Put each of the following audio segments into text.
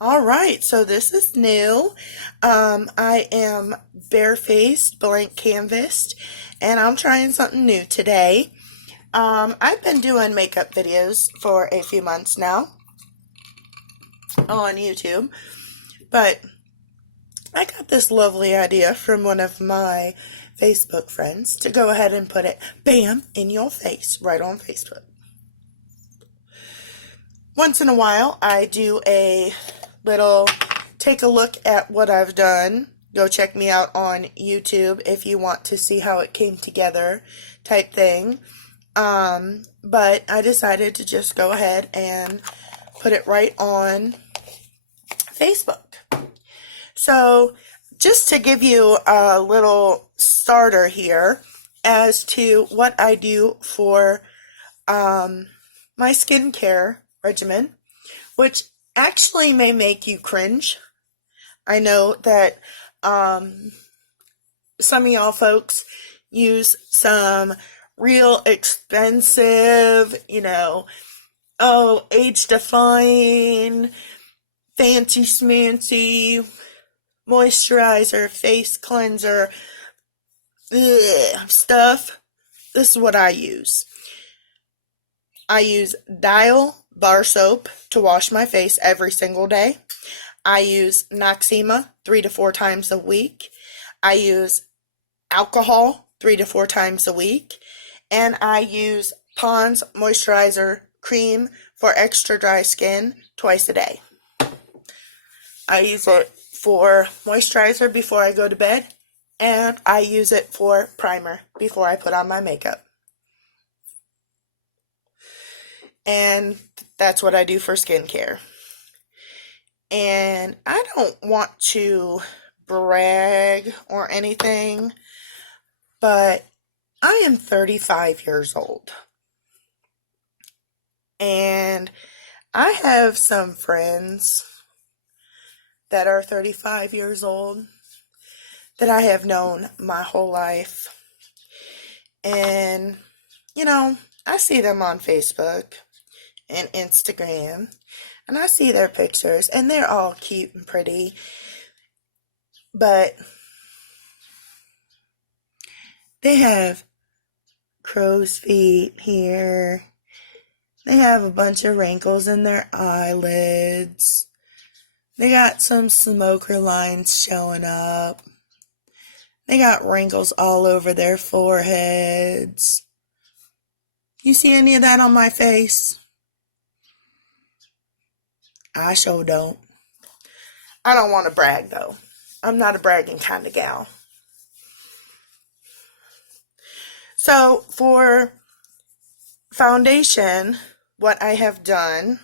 All right, so this is new. I am barefaced, blank canvased, and I'm trying something new today. I've been doing makeup videos for a few months now on YouTube, but I got this lovely idea from one of my Facebook friends to go ahead and put it, bam, in your face, right on Facebook. Once in a while, I do a little take a look at what I've done. Go check me out on YouTube if you want to see how it came together type thing. But I decided to just go ahead and put it right on Facebook. So just to give you a little starter here as to what I do for my skincare regimen, which actually may make you cringe. I know that some of y'all folks use some real expensive, age defying, fancy smancy moisturizer, face cleanser, stuff. This is what I use. I use Dial bar soap to wash my face every single day. I use Noxzema 3 to 4 times a week. I use alcohol 3 to 4 times a week. And I use Pond's moisturizer cream for extra dry skin twice a day. I use it for moisturizer before I go to bed, and I use it for primer before I put on my makeup. And that's what I do for skincare. And I don't want to brag or anything, but I am 35 years old. And I have some friends that are 35 years old that I have known my whole life. And, I see them on Facebook and Instagram, and I see their pictures, and they're all cute and pretty, but they have crow's feet here. They have a bunch of wrinkles in their eyelids. They got some smoker lines showing up. They got wrinkles all over their foreheads. You see any of that on my face? I sure don't. I don't want to brag, though. I'm not a bragging kind of gal. So for foundation, what I have done,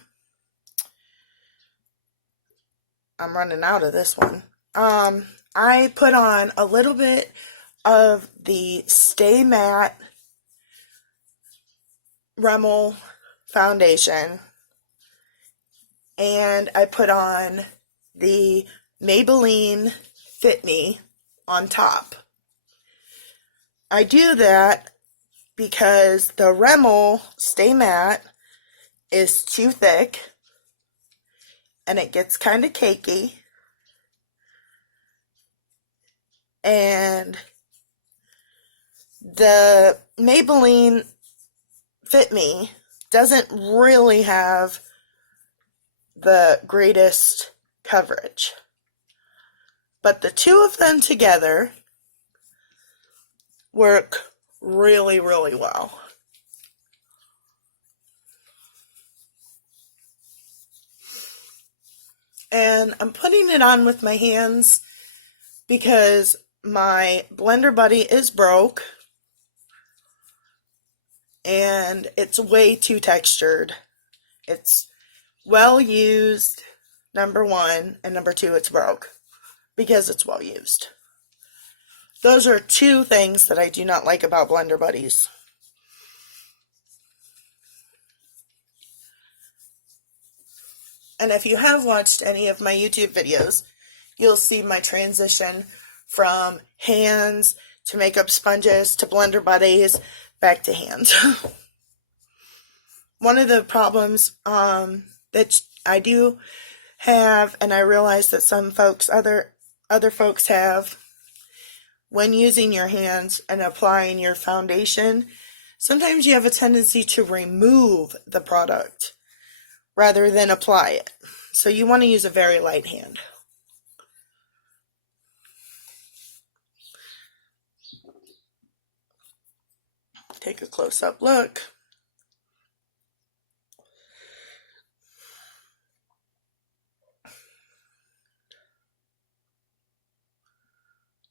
I'm running out of this one. I put on a little bit of the Stay Matte Rimmel foundation, and I put on the Maybelline Fit Me on top. I do that because the Rimmel Stay Matte is too thick and it gets kind of cakey, and the Maybelline Fit Me doesn't really have the greatest coverage. But the two of them together work really, really well. And I'm putting it on with my hands because my Blender Buddy is broke and it's way too textured. It's well used, number one, and number two, it's broke because it's well used. Those are two things that I do not like about Blender Buddies. And if you have watched any of my YouTube videos, you'll see my transition from hands to makeup sponges to Blender Buddies back to hands. One of the problems that I do have, and I realize that some folks, other folks have, when using your hands and applying your foundation, sometimes you have a tendency to remove the product rather than apply it. So you want to use a very light hand. Take a close-up look.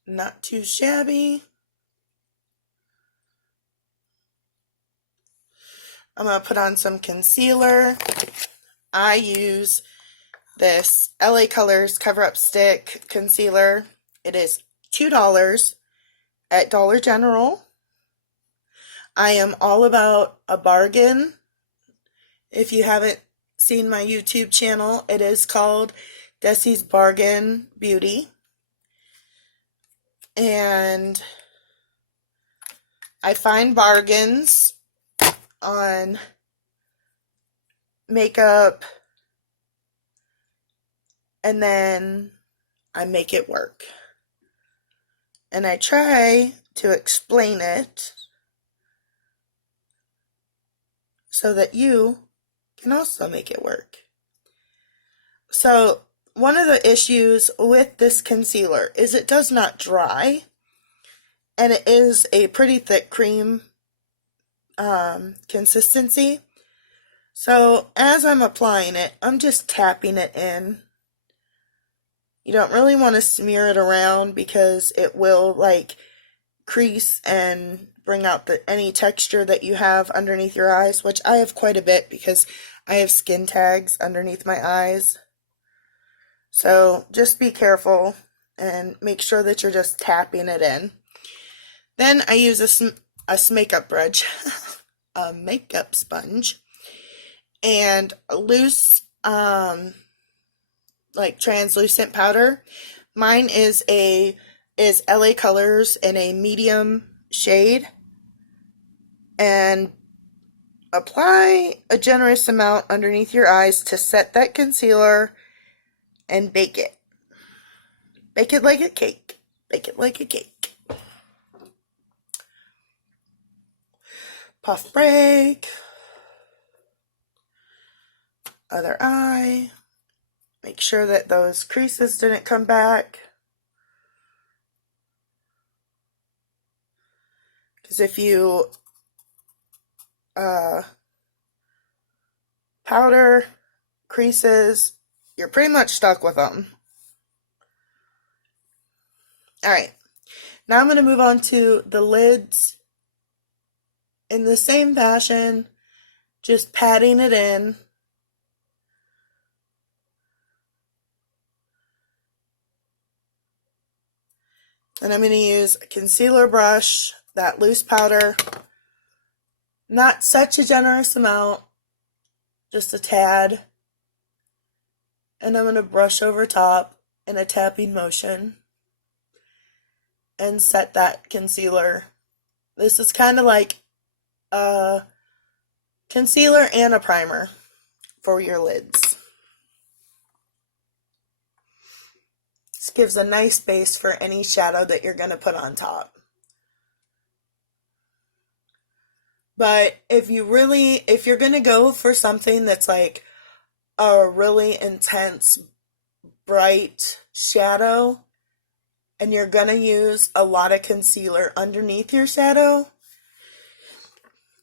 Not too shabby. I'm going to put on some concealer. I use this LA Colors Cover Up Stick concealer. It is $2 at Dollar General. I am all about a bargain. If you haven't seen my YouTube channel, it is called Desi's Bargain Beauty. And I find bargains on makeup, and then I make it work. And I try to explain it so that you can also make it work. So one of the issues with this concealer is it does not dry, and it is a pretty thick cream consistency. So as I'm applying it, I'm just tapping it in. You don't really want to smear it around because it will like crease and bring out any texture that you have underneath your eyes, which I have quite a bit because I have skin tags underneath my eyes. So just be careful and make sure that you're just tapping it in. Then I use a makeup brush, a makeup sponge, and a loose like translucent powder. Mine is LA Colors in a medium shade, and apply a generous amount underneath your eyes to set that concealer and bake it. Bake it like a cake. Bake it like a cake. Puff break. Other eye. Make sure that those creases didn't come back. Because if you powder creases, you're pretty much stuck with them. Alright, now I'm going to move on to the lids in the same fashion, just patting it in. And I'm going to use a concealer brush, that loose powder, not such a generous amount, just a tad. And I'm going to brush over top in a tapping motion and set that concealer. This is kind of like a concealer and a primer for your lids. This gives a nice base for any shadow that you're going to put on top. But if you're going to go for something that's like a really intense, bright shadow, and you're going to use a lot of concealer underneath your shadow,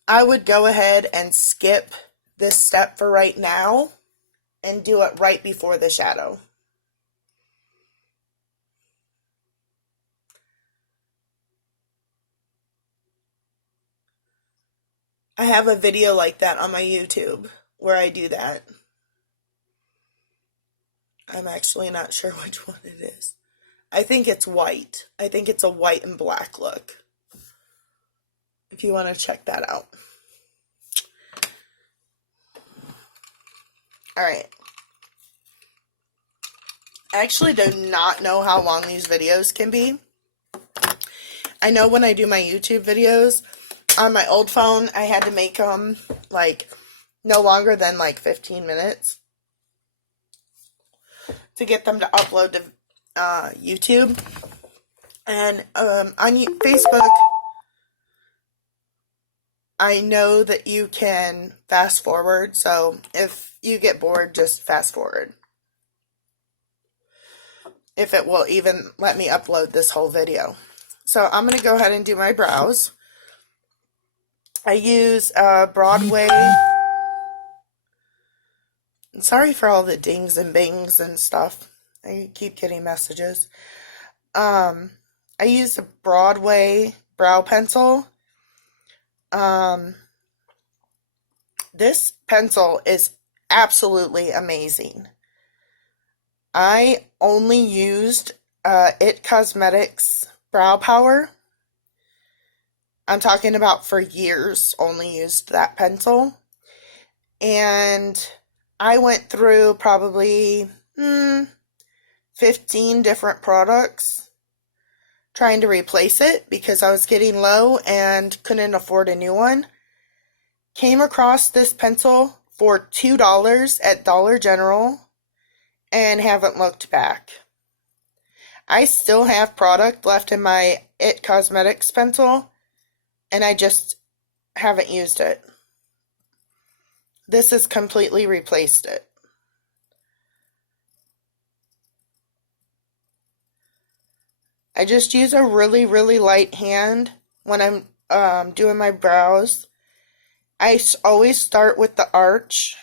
I would go ahead and skip this step for right now and do it right before the shadow. I have a video like that on my YouTube where I do that. I'm actually not sure which one it is. I think it's white. I think it's a white and black look. If you want to check that out. Alright. I actually do not know how long these videos can be. I know when I do my YouTube videos, on my old phone, I had to make them, like, no longer than, like, 15 minutes. to get them to upload to YouTube. And on Facebook, I know that you can fast forward, so if you get bored, just fast forward. If it will even let me upload this whole video. So I'm going to go ahead and do my brows. I use Broadway. Sorry for all the dings and bings and stuff. I keep getting messages. I use a Broadway brow pencil. This pencil is absolutely amazing. I only used It Cosmetics Brow Power. I'm talking about for years, only used that pencil. And I went through probably 15 different products trying to replace it because I was getting low and couldn't afford a new one. Came across this pencil for $2 at Dollar General and haven't looked back. I still have product left in my It Cosmetics pencil and I just haven't used it. This has completely replaced it. I just use a really, really light hand when I'm doing my brows. I always start with the arch.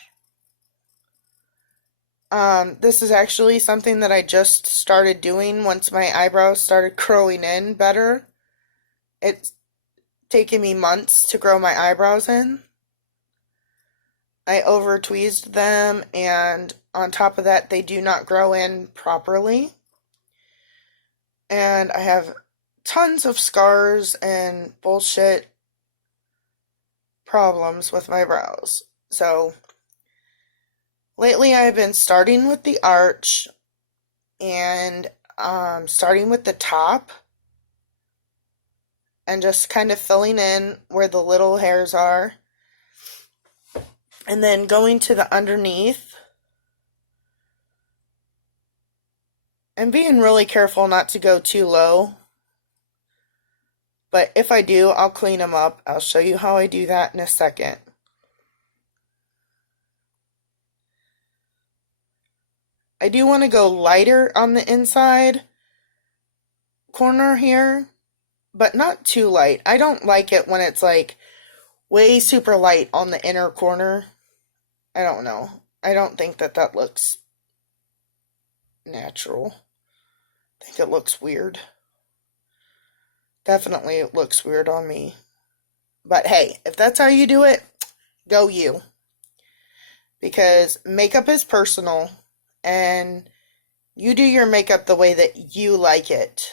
This is actually something that I just started doing once my eyebrows started growing in better. It's taken me months to grow my eyebrows in. I over tweezed them, and on top of that, they do not grow in properly. And I have tons of scars and bullshit problems with my brows. So lately I've been starting with the arch and starting with the top and just kind of filling in where the little hairs are, and then going to the underneath and being really careful not to go too low. But if I do, I'll clean them up. I'll show you how I do that in a second. I do want to go lighter on the inside corner here, but not too light. I don't like it when it's like way super light on the inner corner. I don't know. I don't think that that looks natural. I think it looks weird. Definitely it looks weird on me. But hey, if that's how you do it, go you. Because makeup is personal, and you do your makeup the way that you like it.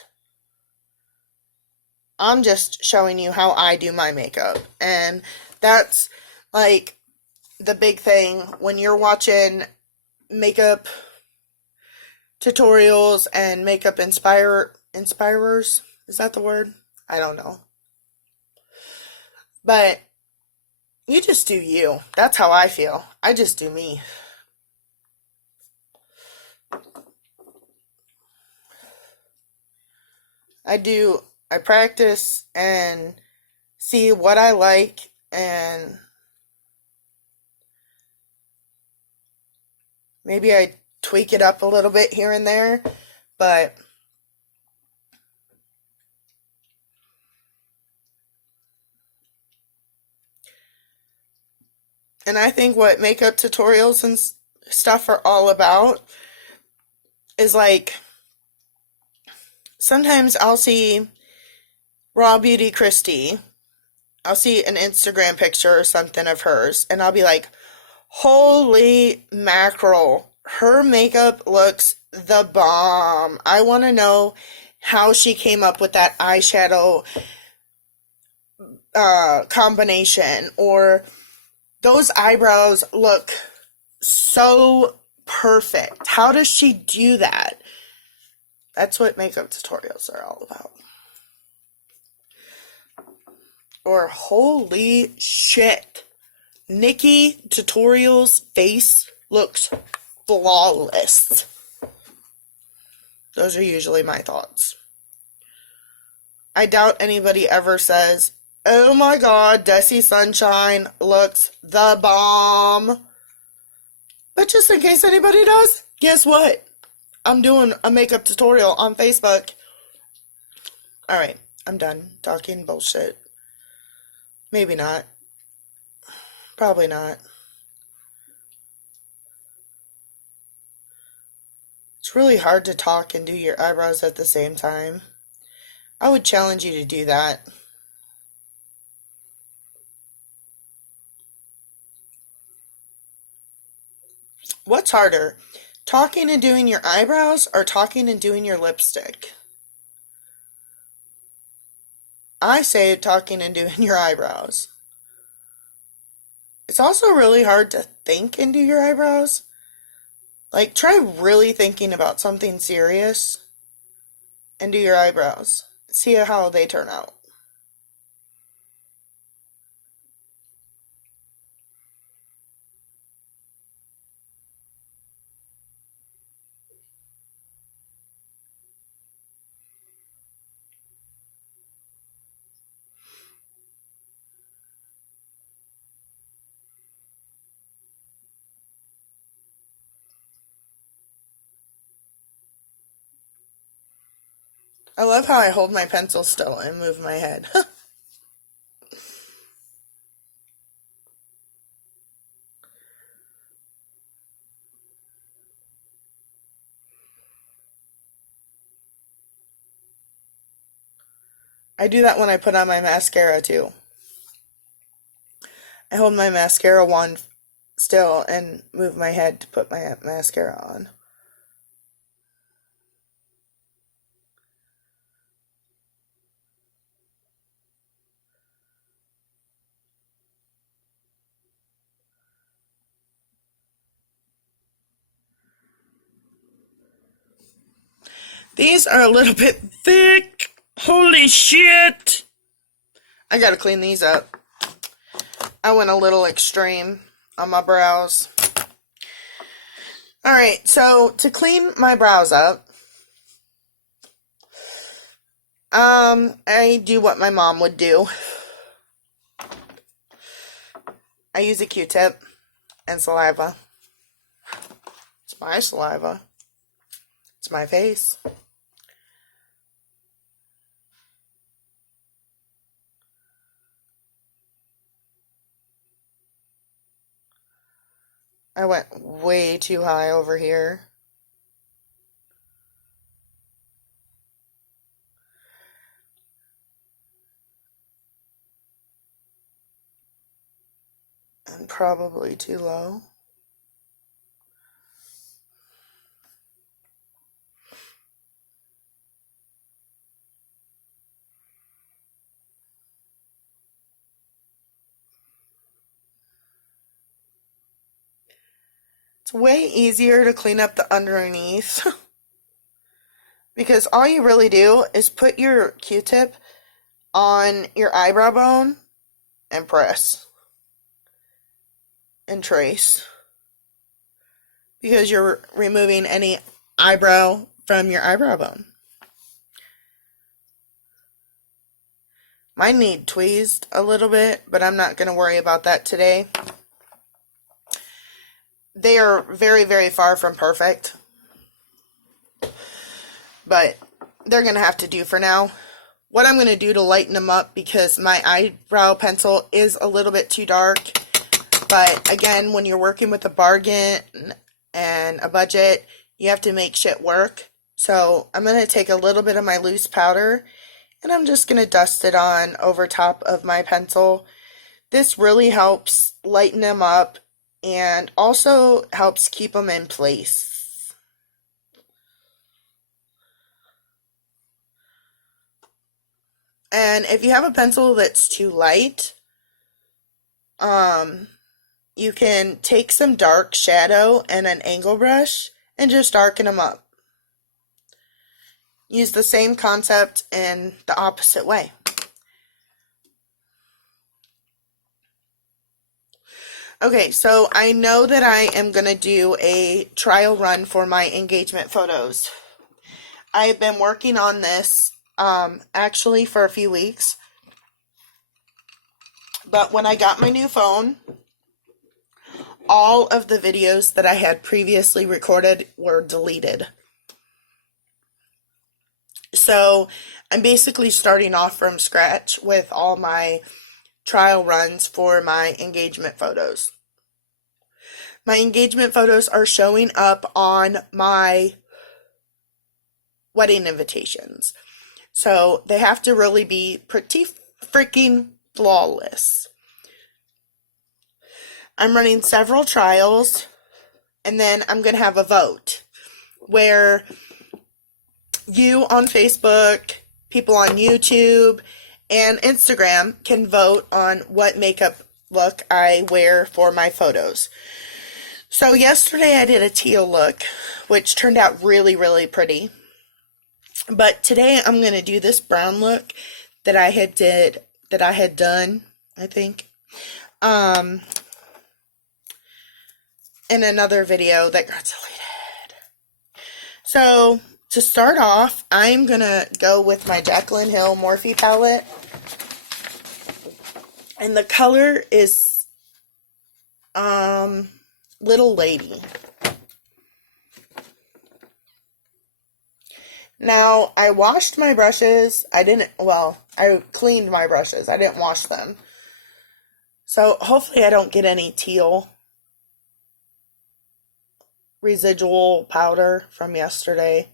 I'm just showing you how I do my makeup. And that's like the big thing when you're watching makeup tutorials and makeup inspirers. Is that the word? I don't know. But you just do you. That's how I feel. I just do me. I practice and see what I like, and maybe I tweak it up a little bit here and there, but and I think what makeup tutorials and stuff are all about is like, sometimes I'll see Raw Beauty Kristi. I'll see an Instagram picture or something of hers, and I'll be like, holy mackerel, her makeup looks the bomb. I want to know how she came up with that eyeshadow combination, or those eyebrows look so perfect. How does she do that? That's what makeup tutorials are all about. Or holy shit, Nikkie Tutorials' face looks flawless. Those are usually my thoughts. I doubt anybody ever says, oh my god, Desi Sunshine looks the bomb. But just in case anybody does, guess what? I'm doing a makeup tutorial on Facebook. Alright, I'm done talking bullshit. Maybe not. Probably not. It's really hard to talk and do your eyebrows at the same time. I would challenge you to do that. What's harder? Talking and doing your eyebrows or talking and doing your lipstick? I say talking and doing your eyebrows. It's also really hard to think and do your eyebrows. Like, try really thinking about something serious and do your eyebrows. See how they turn out. I love how I hold my pencil still and move my head. I do that when I put on my mascara too. I hold my mascara wand still and move my head to put my mascara on. These are a little bit thick. Holy shit! I gotta clean these up. I went a little extreme on my brows. Alright, so to clean my brows up, I do what my mom would do. I use a Q-tip and saliva. It's my saliva. It's my face. I went way too high over here. And probably too low. It's way easier to clean up the underneath because all you really do is put your Q-tip on your eyebrow bone and press and trace because you're removing any eyebrow from your eyebrow bone. Mine need tweezed a little bit, but I'm not going to worry about that today. They are very, very far from perfect, but they're going to have to do for now. What I'm going to do to lighten them up, because my eyebrow pencil is a little bit too dark, but again, when you're working with a bargain and a budget, you have to make shit work. So I'm going to take a little bit of my loose powder, and I'm just going to dust it on over top of my pencil. This really helps lighten them up and also helps keep them in place. And if you have a pencil that's too light, you can take some dark shadow and an angle brush and just darken them up. Use the same concept in the opposite way. Okay, so I know that I am going to do a trial run for my engagement photos. I've been working on this actually for a few weeks. But when I got my new phone, all of the videos that I had previously recorded were deleted. So I'm basically starting off from scratch with all my trial runs for my engagement photos. My engagement photos are showing up on my wedding invitations. So they have to really be pretty freaking flawless. I'm running several trials, and then I'm going to have a vote where you on Facebook, people on YouTube, and Instagram can vote on what makeup look I wear for my photos. So yesterday I did a teal look, which turned out really, really pretty. But today I'm going to do this brown look that I had done, I think, in another video that got deleted. So to start off, I'm going to go with my Jaclyn Hill Morphe palette. And the color is Little Lady. Now, I washed my brushes. I cleaned my brushes. I didn't wash them. So hopefully I don't get any teal residual powder from yesterday.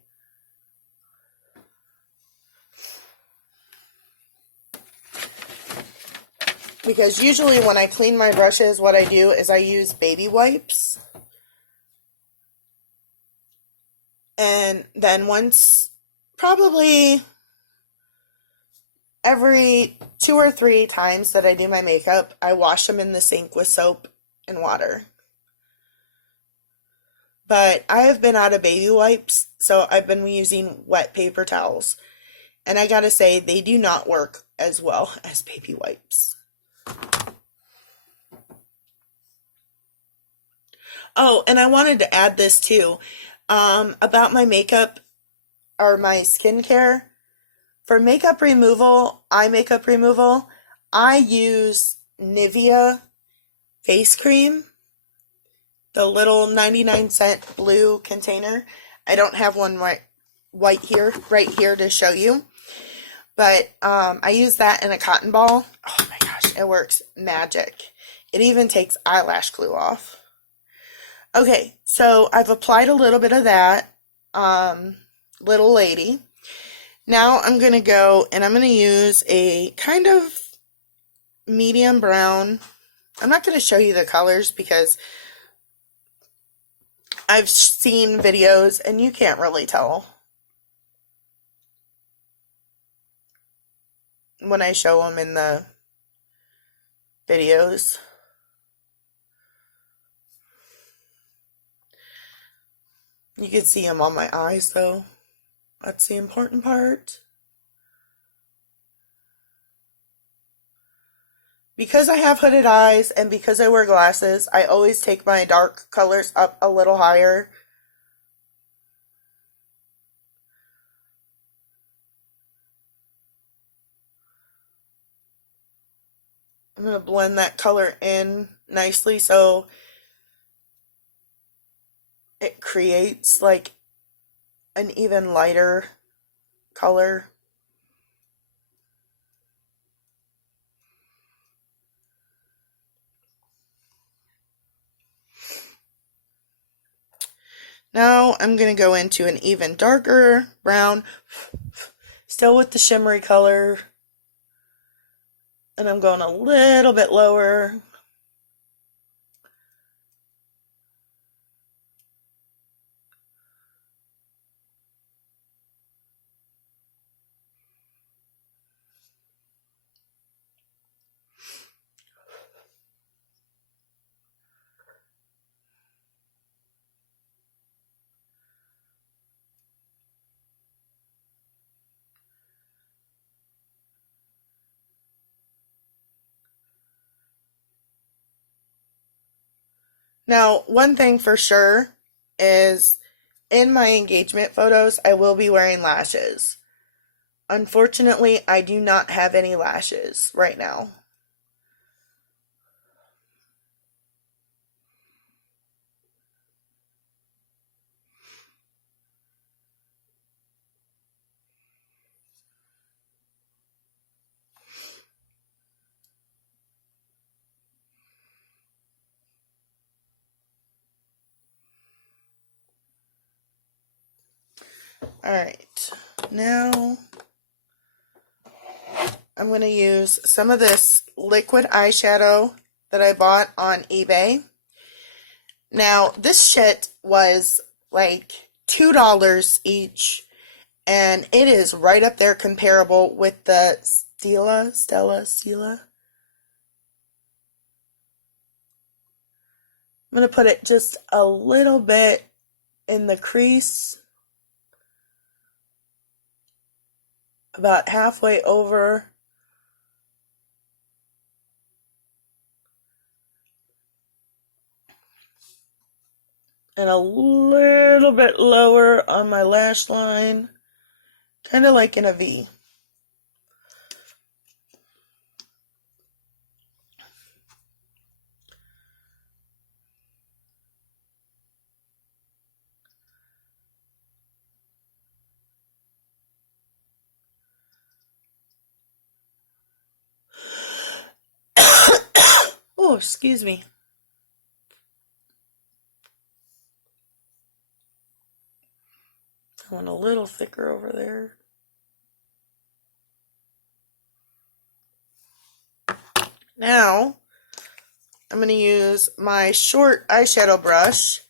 Because usually when I clean my brushes, what I do is I use baby wipes. And then probably every 2 or 3 times that I do my makeup, I wash them in the sink with soap and water. But I have been out of baby wipes, so I've been using wet paper towels. And I gotta say, they do not work as well as baby wipes. Oh, and I wanted to add this too, about my makeup or my skincare. For makeup removal, eye makeup removal, I use Nivea face cream, the little 99-cent blue container. I don't have one right here to show you. But I use that in a cotton ball. Oh my gosh, it works magic. It even takes eyelash glue off. Okay, so I've applied a little bit of that, Little Lady. Now I'm going to go and I'm going to use a kind of medium brown. I'm not going to show you the colors because I've seen videos and you can't really tell when I show them in the videos. You can see them on my eyes though. That's the important part. Because I have hooded eyes and because I wear glasses, I always take my dark colors up a little higher. I'm going to blend that color in nicely so it creates like an even lighter color. Now I'm going to go into an even darker brown, still with the shimmery color, and I'm going a little bit lower. Now, one thing for sure is in my engagement photos, I will be wearing lashes. Unfortunately, I do not have any lashes right now. Alright, now I'm going to use some of this liquid eyeshadow that I bought on eBay. Now, this shit was like $2 each, and it is right up there comparable with the Stila. I'm going to put it just a little bit in the crease, about halfway over. And a little bit lower on my lash line, kind of like in a V. Oh, excuse me. I want a little thicker over there. Now, I'm going to use my short eyeshadow brush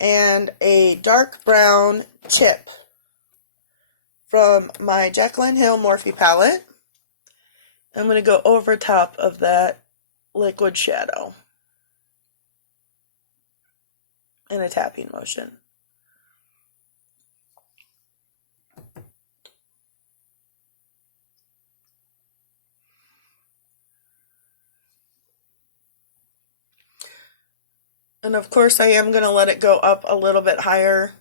and a dark brown chip from my Jaclyn Hill Morphe palette. I'm going to go over top of that liquid shadow in a tapping motion. And of course I am going to let it go up a little bit higher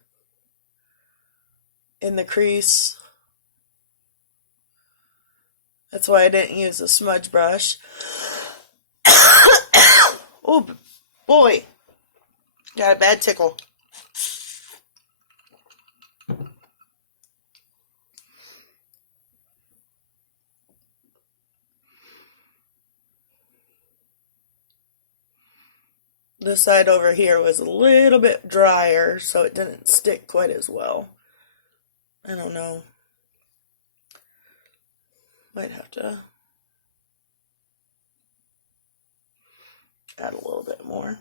in the crease. That's why I didn't use a smudge brush. Oh boy, got a bad tickle. This side over here was a little bit drier, so it didn't stick quite as well. I don't know. Might have to add a little bit more.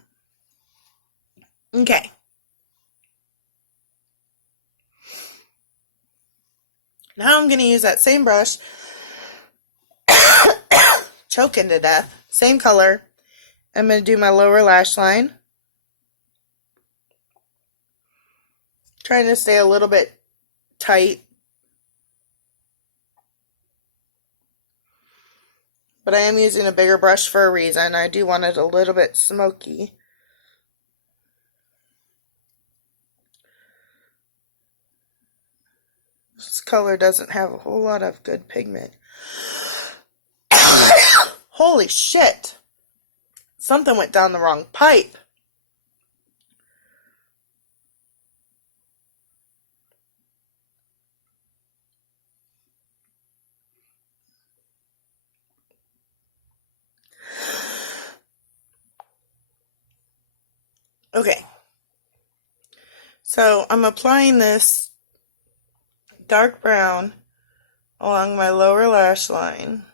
Okay. Now I'm going to use that same brush, choking to death, same color. I'm going to do my lower lash line. Trying to stay a little bit tight. But I am using a bigger brush for a reason. I do want it a little bit smoky. This color doesn't have a whole lot of good pigment. Holy shit! Something went down the wrong pipe. Okay. So I'm applying this dark brown along my lower lash line.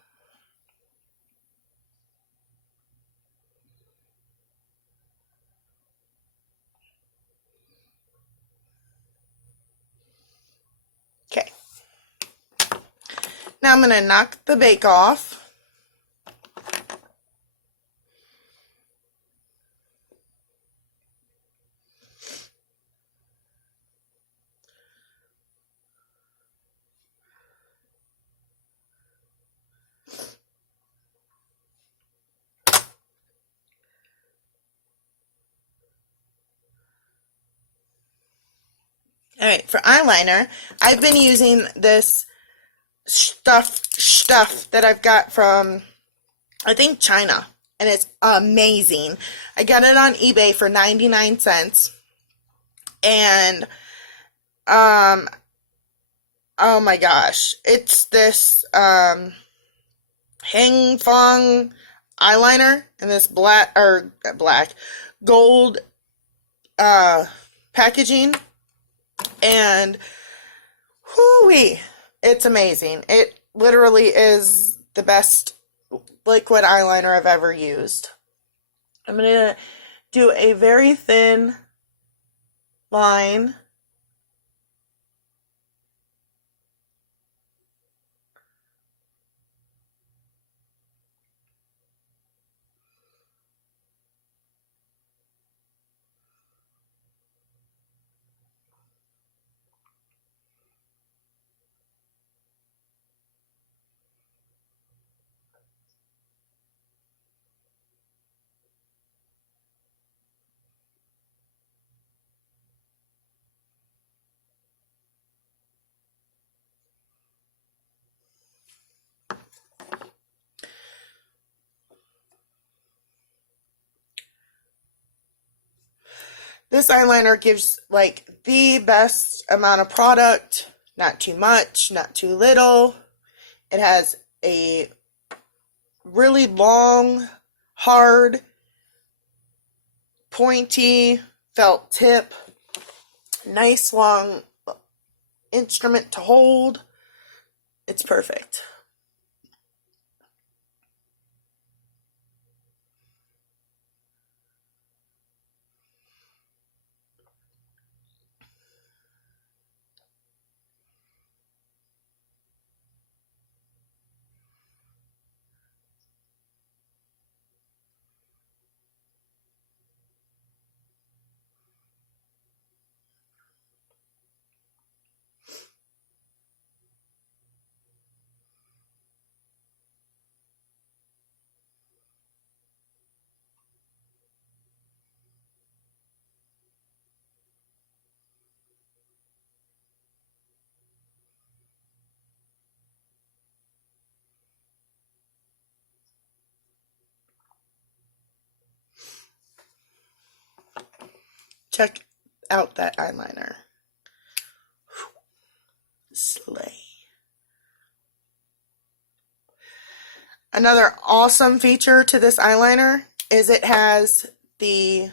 Okay. Now I'm going to knock the bake off. Alright, for eyeliner, I've been using this stuff that I've got from, I think, China. And it's amazing. I got it on eBay for 99 cents. And, oh my gosh. It's this, Hang Fong eyeliner in this gold, packaging. And, whoo-wee, it's amazing. It literally is the best liquid eyeliner I've ever used. I'm going to do a very thin line. This eyeliner gives like the best amount of product, not too much, not too little. It has a really long, hard, pointy felt tip, nice long instrument to hold. It's perfect. Check out that eyeliner. Slay. Another awesome feature to this eyeliner is it has the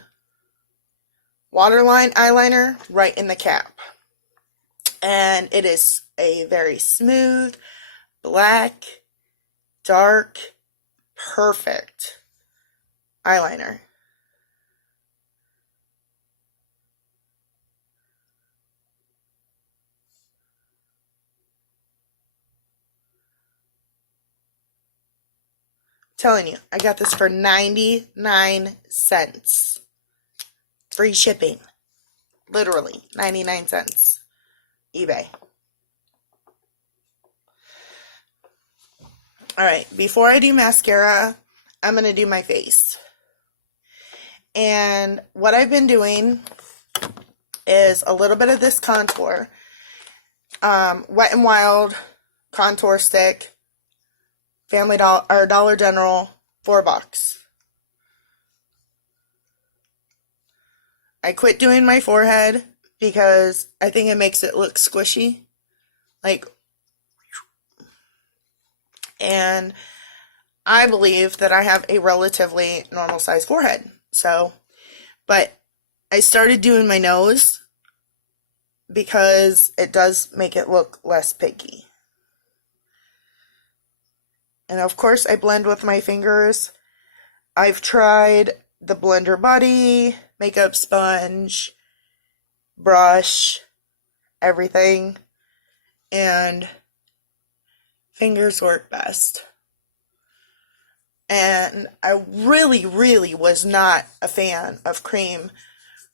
waterline eyeliner right in the cap. And it is a very smooth, black, dark, perfect eyeliner. Telling you, I got this for 99 cents. Free shipping. Literally, 99 cents. eBay. Alright, before I do mascara, I'm going to do my face. And what I've been doing is a little bit of this contour. Wet n Wild contour stick. Family Dollar or Dollar General, $4. I quit doing my forehead because I think it makes it look squishy. And I believe that I have a relatively normal size forehead. But I started doing my nose because it does make it look less piggy. And of course, I blend with my fingers. I've tried the Blender Buddy, makeup sponge, brush, everything. And fingers work best. And I really, really was not a fan of cream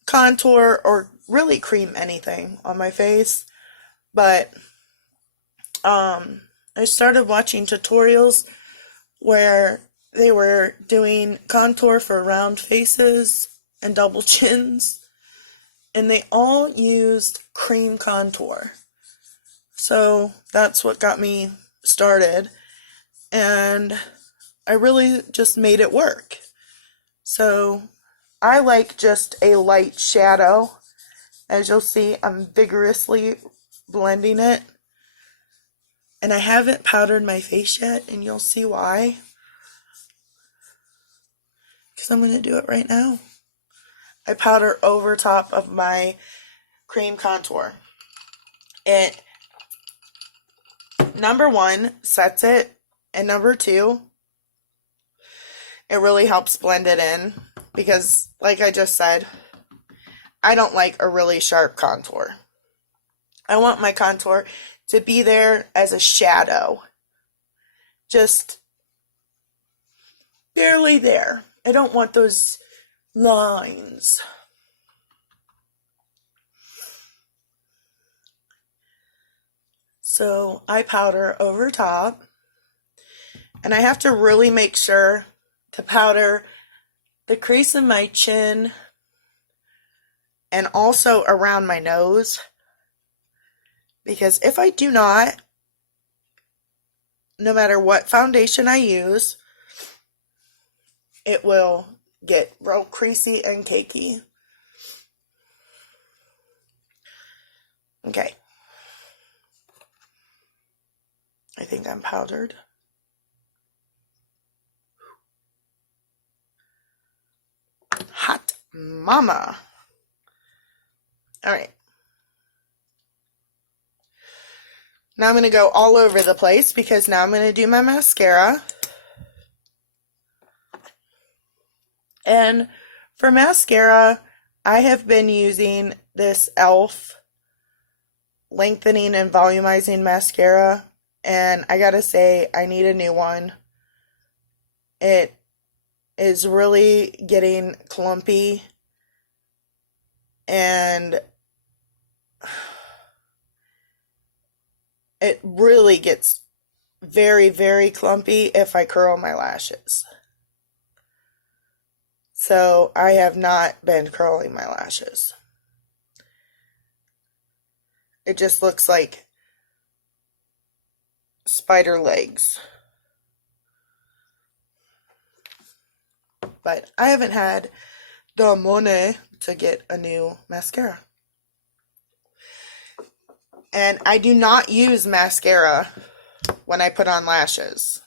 contour or really cream anything on my face. But, I started watching tutorials where they were doing contour for round faces and double chins. and they all used cream contour. So that's what got me started, and I really just made it work. So I like just a light shadow. As you'll see, I'm vigorously blending it. And I haven't powdered my face yet, and you'll see why. Because I'm going to do it right now. I powder over top of my cream contour. It, number one, sets it, and number two, it really helps blend it in. Because, like I just said, I don't like a really sharp contour. I want my contour to be there as a shadow. Just barely there. I don't want those lines. So I powder over top. And I have to really make sure to powder the crease of my chin and also around my nose. Because if I do not, no matter what foundation I use, it will get real creasy and cakey. Okay. I think I'm powdered. Hot mama. Alright. Now I'm going to go all over the place because now I'm going to do my mascara. And for mascara, I have been using this e.l.f. lengthening and volumizing mascara. And I gotta say, I need a new one. It is really getting clumpy. And it really gets very, very clumpy if I curl my lashes. So I have not been curling my lashes. It just looks like spider legs. But I haven't had the money to get a new mascara. And I do not use mascara when I put on lashes,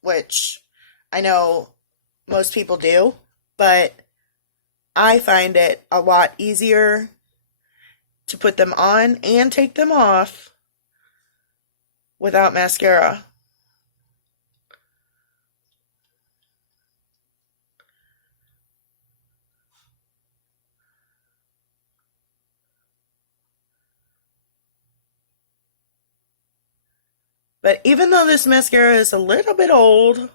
which I know most people do, but I find it a lot easier to put them on and take them off without mascara. But even though this mascara is a little bit old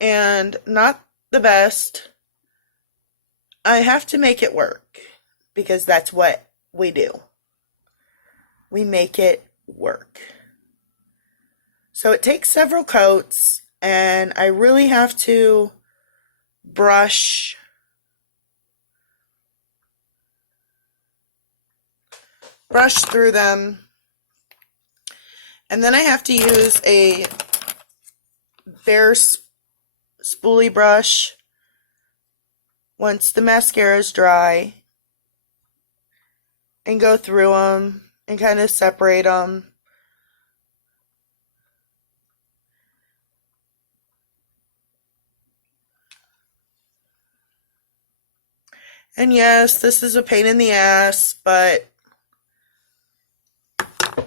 and not the best, I have to make it work because that's what we do. We make it work. So it takes several coats, and I really have to brush through them. And then I have to use a bare spoolie brush once the mascara is dry and go through them and kind of separate them. And yes, this is a pain in the ass, but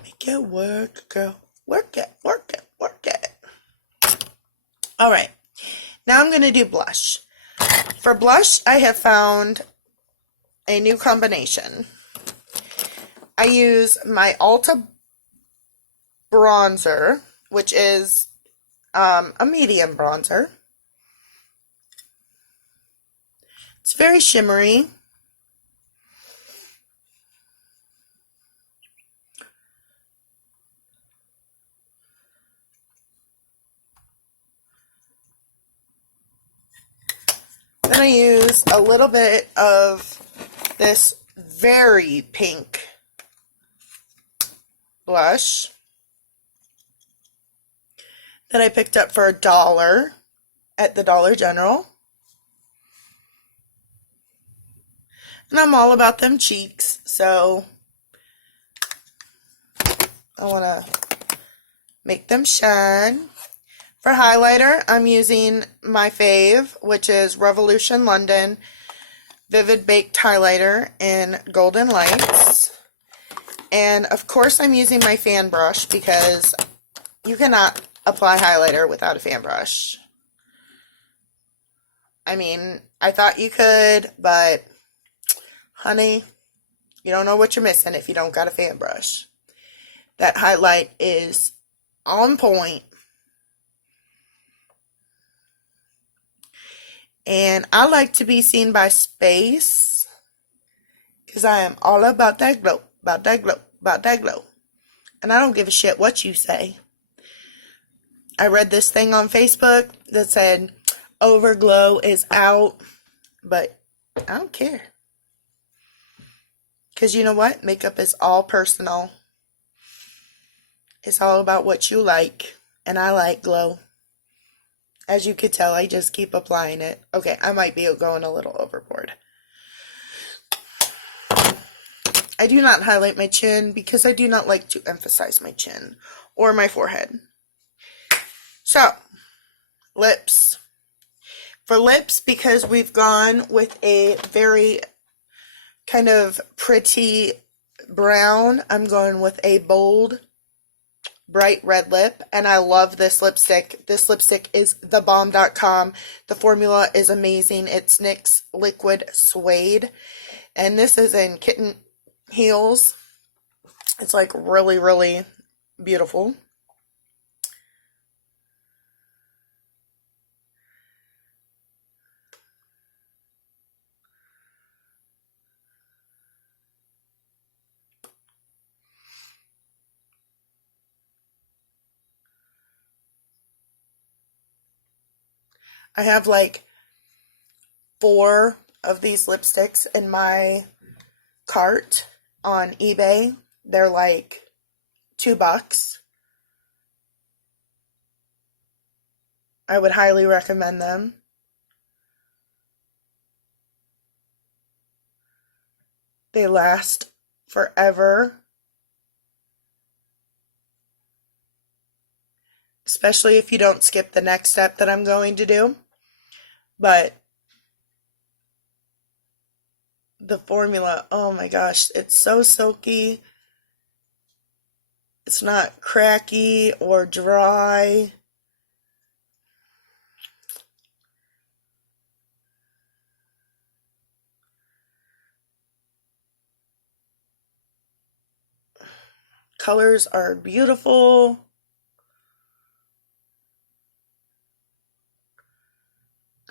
make it work, girl. Work it, work it, work it. Alright, now I'm going to do blush. For blush, I have found a new combination. I use my Ulta bronzer, which is a medium bronzer. It's very shimmery. Then I use a little bit of this very pink blush that I picked up for $1 at the Dollar General. And I'm all about them cheeks, so I want to make them shine. For highlighter, I'm using my fave, which is Revolution London Vivid Baked Highlighter in Golden Lights. And of course I'm using my fan brush because you cannot apply highlighter without a fan brush. I mean, I thought you could, but honey, you don't know what you're missing if you don't got a fan brush. That highlight is on point. And I like to be seen by space because I am all about that glow, about that glow, about that glow. And I don't give a shit what you say. I read this thing on Facebook that said overglow is out, but I don't care. Because you know what? Makeup is all personal. It's all about what you like. And I like glow. As you could tell, I just keep applying it. Okay, I might be going a little overboard. I do not highlight my chin because I do not like to emphasize my chin or my forehead. So, lips. For lips, because we've gone with a very kind of pretty brown, I'm going with a bold, bright red lip, and I love this lipstick. This lipstick is thebomb.com. The formula is amazing. It's NYX Liquid Suede, and this is in Kitten Heels. It's like really, really beautiful. I have like 4 of these lipsticks in my cart on eBay. They're like $2. I would highly recommend them. They last forever. Especially if you don't skip the next step that I'm going to do. But the formula, oh my gosh, it's so silky. It's not cracky or dry. Colors are beautiful.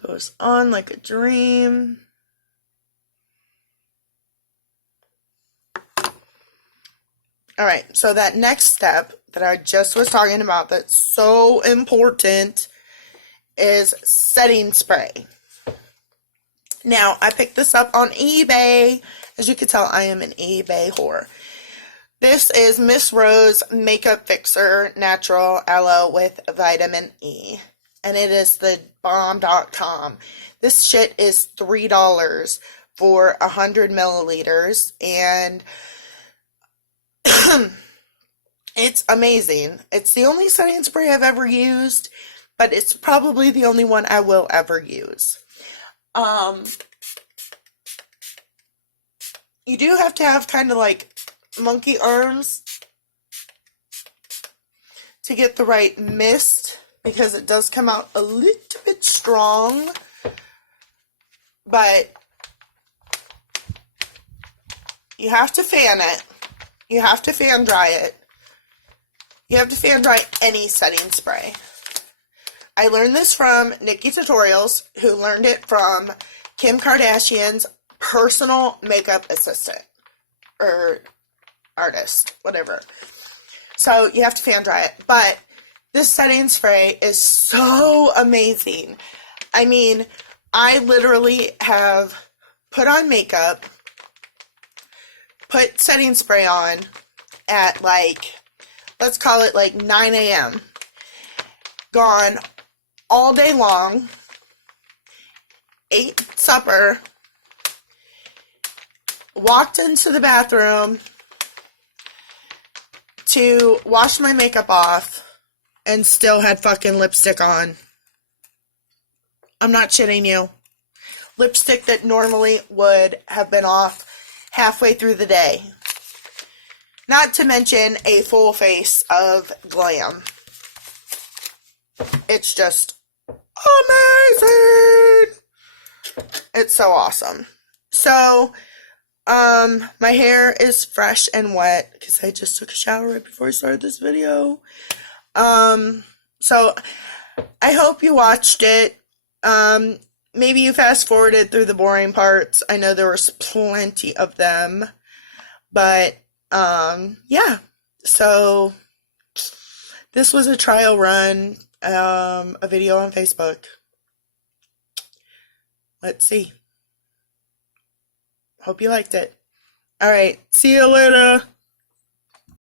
Goes on like a dream. Alright, so that next step that I just was talking about that's so important is setting spray. Now, I picked this up on eBay. As you can tell, I am an eBay whore. This is Miss Rose Makeup Fixer Natural Aloe with Vitamin E. And it is the bomb.com. This shit is $3 for 100 milliliters. And it's amazing. It's the only setting spray I've ever used, but it's probably the only one I will ever use. You do have to have kind of like monkey arms to get the right mist, because it does come out a little bit strong, but you have to fan it. You have to fan dry it. You have to fan dry any setting spray. I learned this from Nikki Tutorials, who learned it from Kim Kardashian's personal makeup assistant, or artist, whatever. So you have to fan dry it. But this setting spray is so amazing. I mean, I literally have put on makeup put setting spray on at like, let's call it like 9 a.m. Gone all day long, ate supper, walked into the bathroom to wash my makeup off, and still had fucking lipstick on. I'm not shitting you. Lipstick that normally would have been off halfway through the day. Not to mention a full face of glam. It's just amazing. It's so awesome. So, my hair is fresh and wet because I just took a shower right before I started this video. So I hope you watched it. Maybe you fast forwarded through the boring parts. I know there was plenty of them, but, yeah. So this was a trial run, a video on Facebook. Let's see. Hope you liked it. All right. See you later.